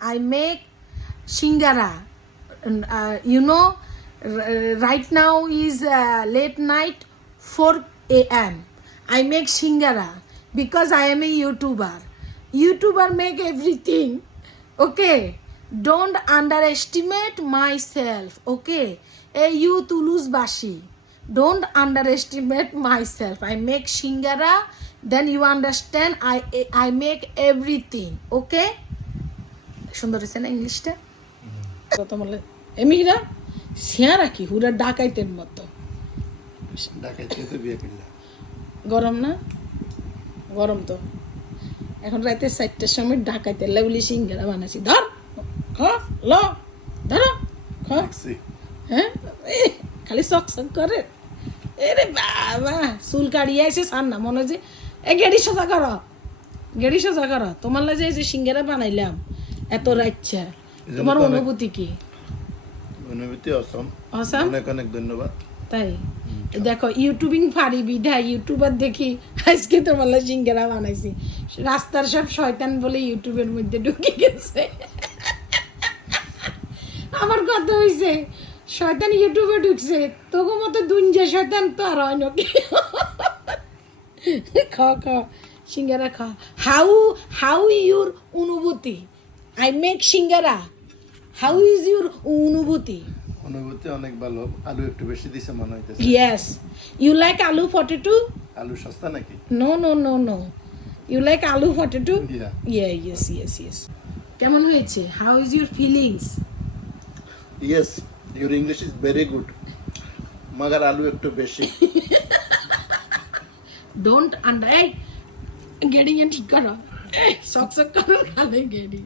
I make Shingara. Uh, you know, r- right now is uh, late night 4 a.m. I make Shingara because I am a YouTuber. YouTuber make everything. Okay. Don't underestimate myself. Okay. Hey, you Toulouse Bashi. Don't underestimate myself. I make Shingara. Then you understand. I I make everything. Okay. সুন্দর হয়েছে না ইংলিশটা? কত বলে এমিরা শিয়া রাখি হুরা ডাকাইতের মতো। ডাকাইতে তো বিয়ে করলা গরম না? গরম তো। এখন রাতে চারটার সময় ডাকাইতে লেবলি সিঙ্গারা বানাইছি। ধর খ ল ধর খ। হ্যাঁ? খালি চক চক করে। এরে বাবা চুল কাড়িয়ে আইসে সার না মনে হয় যে এ গেড়ি সোজা কর গেড়ি সোজা কর। তোমার লাগে যে সিঙ্গারা বানাইলাম এত রাইচ্ছা। তোমার অনুভূতি কি? অনুভূতি অসম। অসাম? অনেক অনেক ধন্যবাদ। তাই? দেখো ইউটিউবিং পারি বিধা ইউটিউবার দেখি আজকে তোমার সিঙ্গারা বানাইছি। রাস্তার সব শয়তান বলে ইউটিউবের মধ্যে ঢুকে গেছে। আমার কথা হইছে শয়তান ইউটিউবে ঢুকছে তোকে মতো দুঞ্জে শয়তান তো আর হয় নাকি খ খ সিঙ্গারা খ। হাউ হাউ ইউর অনুভূতি? I make singara how is your অনুভূতি অনুভূতি অনেক ভালো আলু একটু বেশি দিছে মনে হইতেছে Yes. You like আলু potato? আলু সস্তা নাকি No, no, no, no. You like আলু potato? Yeah. Yeah, yes, yes, yes. কেমন হয়েছে how is your feelings yes your English is very good মাগার আলু একটু বেশি ডোন্ট আন্ডার এই গেডিং এ ঠিক করো সক সক করো খালে গেডি